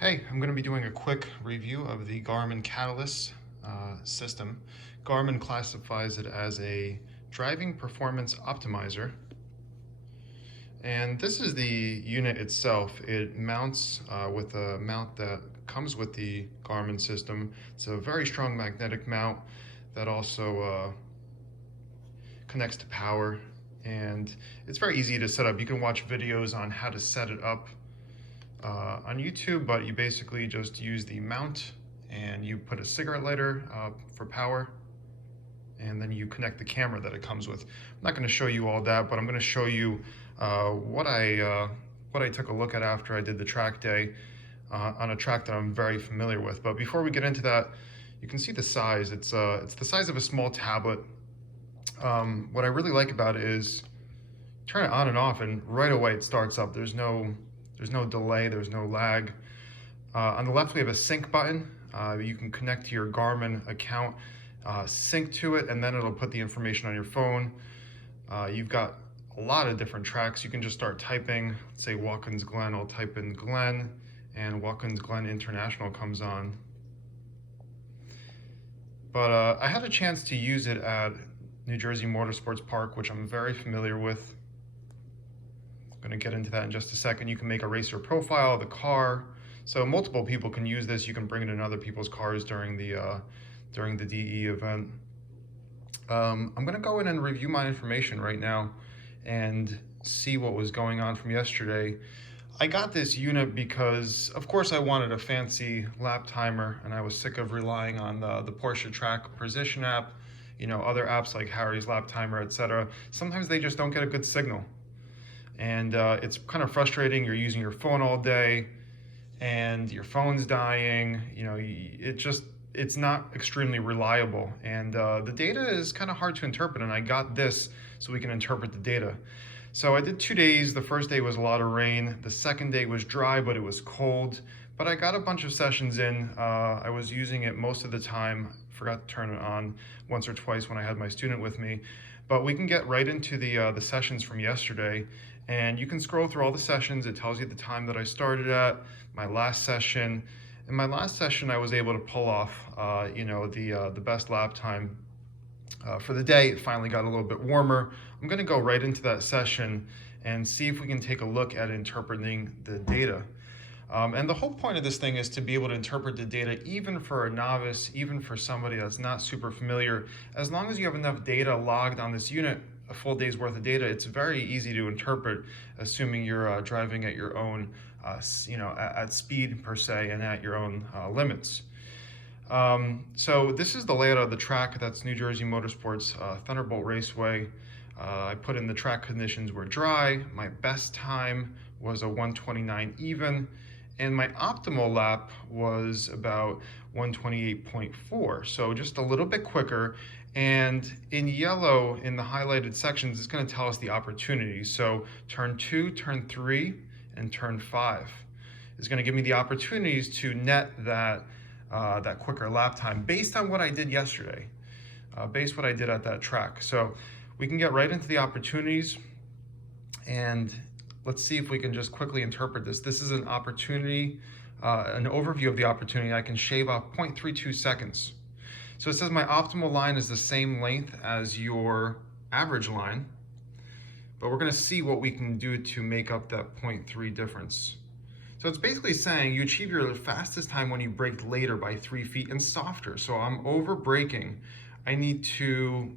Hey, I'm going to be doing a quick review of the Garmin Catalyst system. Garmin classifies it as a driving performance optimizer. And this is the unit itself. It mounts with a mount that comes with the Garmin system. It's a very strong magnetic mount that also connects to power. And it's very easy to set up. You can watch videos on how to set it up on YouTube, but you basically just use the mount and you put a cigarette lighter for power, and then you connect the camera that it comes with. I'm not going to show you all that, but I'm going to show you what I took a look at after I did the track day on a track that I'm very familiar with. But before we get into that, you can see the size. It's the size of a small tablet. What I really like about it is turn it on and off, and right away it starts up. There's no delay, there's no lag. On the left, we have a sync button. You can connect to your Garmin account, sync to it, and then it'll put the information on your phone. You've got a lot of different tracks. You can just start typing, say Watkins Glen. I'll type in Glen, and Watkins Glen International comes on. But I had a chance to use it at New Jersey Motorsports Park, which I'm very familiar with. I'm going to get into that in just a second. You can make a racer profile of the car, so multiple people can use this. You can bring it in other people's cars during the DE event. I'm going to go in and review my information right now and see what was going on from yesterday. I got this unit because, of course, I wanted a fancy lap timer, and I was sick of relying on the Porsche Track Position app, other apps like Harry's Lap Timer, etc. Sometimes they just don't get a good signal. And it's kind of frustrating. You're using your phone all day and your phone's dying. It's not extremely reliable. And the data is kind of hard to interpret. And I got this so we can interpret the data. So I did 2 days. The first day was a lot of rain. The second day was dry, but it was cold. But I got a bunch of sessions in. I was using it most of the time. Forgot to turn it on once or twice when I had my student with me. But we can get right into the sessions from yesterday. And you can scroll through all the sessions. It tells you the time that I started at, my last session. In my last session, I was able to pull off, the best lap time for the day. It finally got a little bit warmer. I'm going to go right into that session and see if we can take a look at interpreting the data. And the whole point of this thing is to be able to interpret the data, even for a novice, even for somebody that's not super familiar. As long as you have enough data logged on this unit, a full day's worth of data, it's very easy to interpret, assuming you're driving at your own, at speed per se, and at your own limits. So this is the layout of the track. That's New Jersey Motorsports Thunderbolt Raceway. I put in the track conditions were dry. My best time was a 129 even, and my optimal lap was about 128.4, so just a little bit quicker. And in yellow, in the highlighted sections, it's going to tell us the opportunities. So turn 2, turn 3, and turn 5 is going to give me the opportunities to net that quicker lap time based on what I did yesterday, based what I did at that track. So we can get right into the opportunities, and let's see if we can just quickly interpret this. This is an opportunity, an overview of the opportunity. I can shave off 0.32 seconds. So it says my optimal line is the same length as your average line, but we're going to see what we can do to make up that 0.3 difference. So it's basically saying you achieve your fastest time when you brake later by 3 feet and softer. So I'm over braking. I need to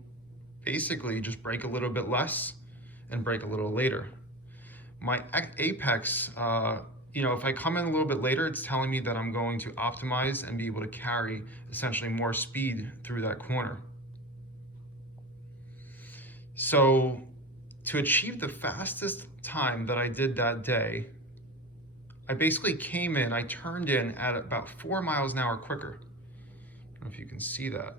basically just brake a little bit less and brake a little later. My apex, if I come in a little bit later, it's telling me that I'm going to optimize and be able to carry essentially more speed through that corner. So to achieve the fastest time that I did that day, I basically came in, I turned in at about 4 miles an hour quicker. I don't know if you can see that.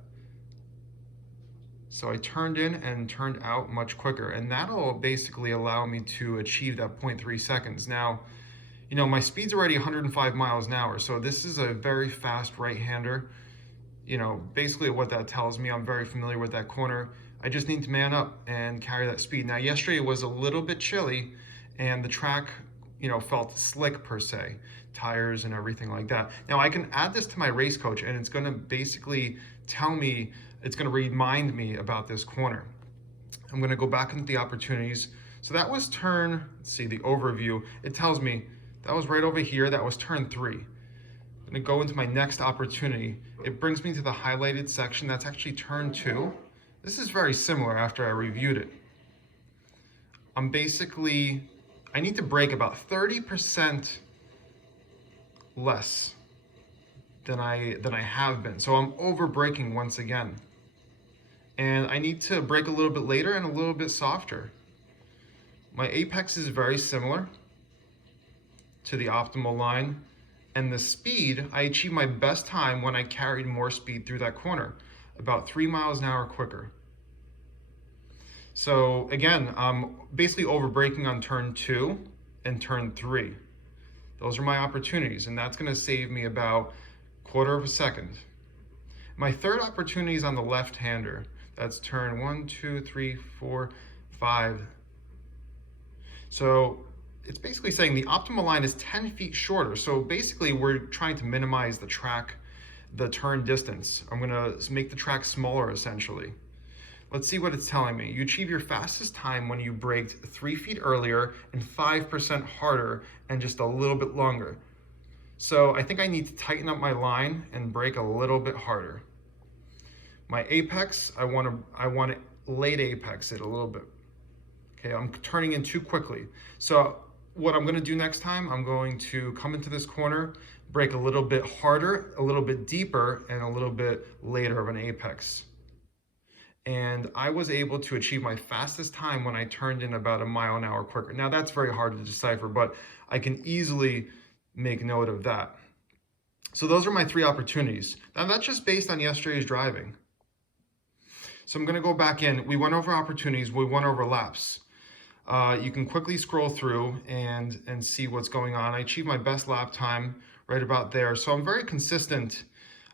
So I turned in and turned out much quicker, and that'll basically allow me to achieve that 0.3 seconds. Now, my speed's already 105 miles an hour, so this is a very fast right-hander. Basically what that tells me, I'm very familiar with that corner. I just need to man up and carry that speed. Now, yesterday was a little bit chilly, and the track, felt slick per se, tires and everything like that. Now I can add this to my race coach, and it's going to basically tell me, it's going to remind me about this corner. I'm going to go back into the opportunities. So that was turn, let's see, the overview. It tells me that was right over here. That was turn 3. I'm going to go into my next opportunity. It brings me to the highlighted section. That's actually turn 2. This is very similar after I reviewed it. I need to brake about 30% less than I have been. So I'm over braking once again. And I need to brake a little bit later and a little bit softer. My apex is very similar to the optimal line. And the speed, I achieved my best time when I carried more speed through that corner, about 3 miles an hour quicker. So again, I'm basically over braking on turn 2 and turn 3. Those are my opportunities, and that's going to save me about 1/4 of a second. My third opportunity is on the left-hander. That's turn 1, 2, 3, 4, 5. So it's basically saying the optimal line is 10 feet shorter. So basically we're trying to minimize the turn distance. I'm gonna make the track smaller essentially. Let's see what it's telling me. You achieve your fastest time when you braked 3 feet earlier and 5% harder and just a little bit longer. So I think I need to tighten up my line and brake a little bit harder. My apex, I want to late apex it a little bit. Okay, I'm turning in too quickly. So what I'm going to do next time, I'm going to come into this corner, brake a little bit harder, a little bit deeper, and a little bit later of an apex. And I was able to achieve my fastest time when I turned in about 1 mile an hour quicker. Now that's very hard to decipher, but I can easily make note of that. So those are my 3 opportunities. Now that's just based on yesterday's driving. So I'm going to go back in. We went over opportunities, we went over laps. You can quickly scroll through and see what's going on. I achieved my best lap time right about there. So I'm very consistent,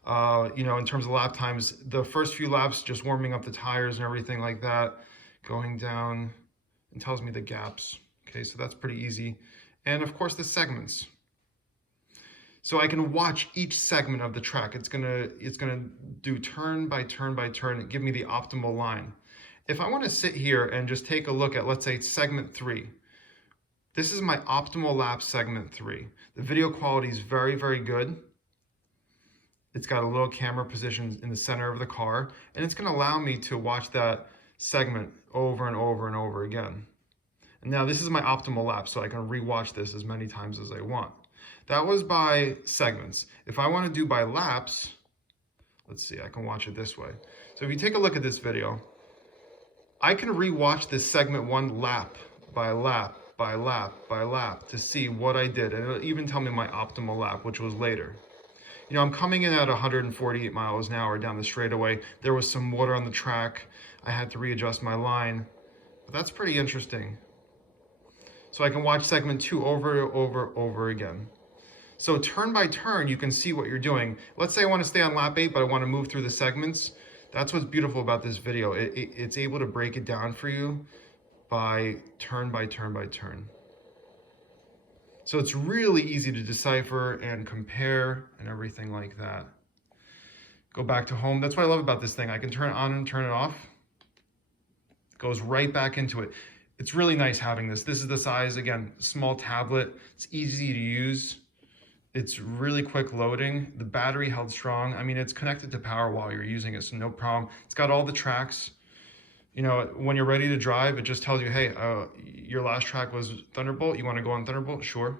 in terms of lap times. The first few laps, just warming up the tires and everything like that, going down, and tells me the gaps. Okay, so that's pretty easy. And of course the segments. So I can watch each segment of the track. It's gonna do turn by turn by turn and give me the optimal line. If I want to sit here and just take a look at, let's say, segment 3. This is my optimal lap, segment 3. The video quality is very, very good. It's got a little camera position in the center of the car, and it's going to allow me to watch that segment over and over and over again. And now this is my optimal lap, so I can rewatch this as many times as I want. That was by segments. If I want to do by laps, let's see, I can watch it this way. So if you take a look at this video, I can rewatch this segment 1 lap by lap by lap by lap to see what I did. And it'll even tell me my optimal lap, which was later. I'm coming in at 148 miles an hour down the straightaway. There was some water on the track. I had to readjust my line. But that's pretty interesting. So I can watch segment 2 over again. So turn by turn, you can see what you're doing. Let's say I want to stay on lap 8, but I want to move through the segments. That's what's beautiful about this video. It's able to break it down for you by turn by turn by turn. So it's really easy to decipher and compare and everything like that. Go back to home. That's what I love about this thing. I can turn it on and turn it off. It goes right back into it. It's really nice having this. This is the size, again, small tablet. It's easy to use. It's really quick loading. The battery held strong. I mean, it's connected to power while you're using it, so no problem. It's got all the tracks. When you're ready to drive, it just tells you, hey, your last track was Thunderbolt. You want to go on Thunderbolt? Sure.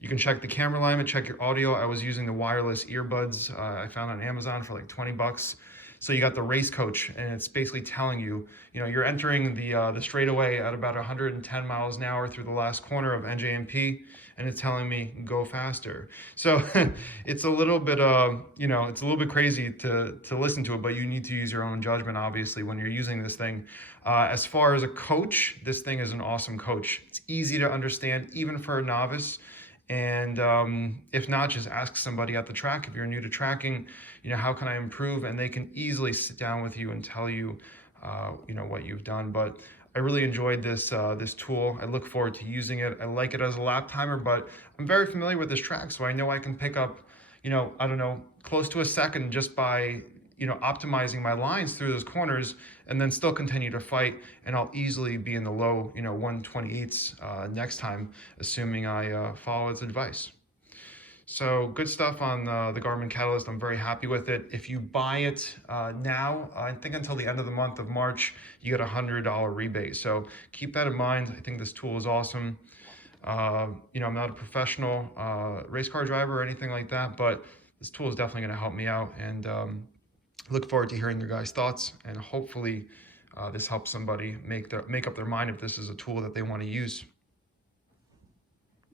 You can check the camera alignment, check your audio. I was using the wireless earbuds I found on Amazon for like 20 bucks. So you got the race coach, and it's basically telling you, you're entering the straightaway at about 110 miles an hour through the last corner of NJMP, and it's telling me go faster. So it's a little bit, it's a little bit crazy to listen to it, but you need to use your own judgment, obviously, when you're using this thing. As far as a coach, this thing is an awesome coach. It's easy to understand, even for a novice. And if not, just ask somebody at the track. If you're new to tracking, how can I improve? And they can easily sit down with you and tell you, what you've done. But I really enjoyed this tool. I look forward to using it. I like it as a lap timer, but I'm very familiar with this track, so I know I can pick up, I don't know, close to a second just by, optimizing my lines through those corners, and then still continue to fight, and I'll easily be in the low, 128s next time, assuming I follow its advice. So good stuff on the Garmin Catalyst. I'm very happy with it. If you buy it now, I think until the end of the month of March, you get a $100 rebate. So keep that in mind. I think this tool is awesome. I'm not a professional race car driver or anything like that, but this tool is definitely going to help me out. And look forward to hearing your guys' thoughts. And hopefully this helps somebody make up their mind if this is a tool that they want to use.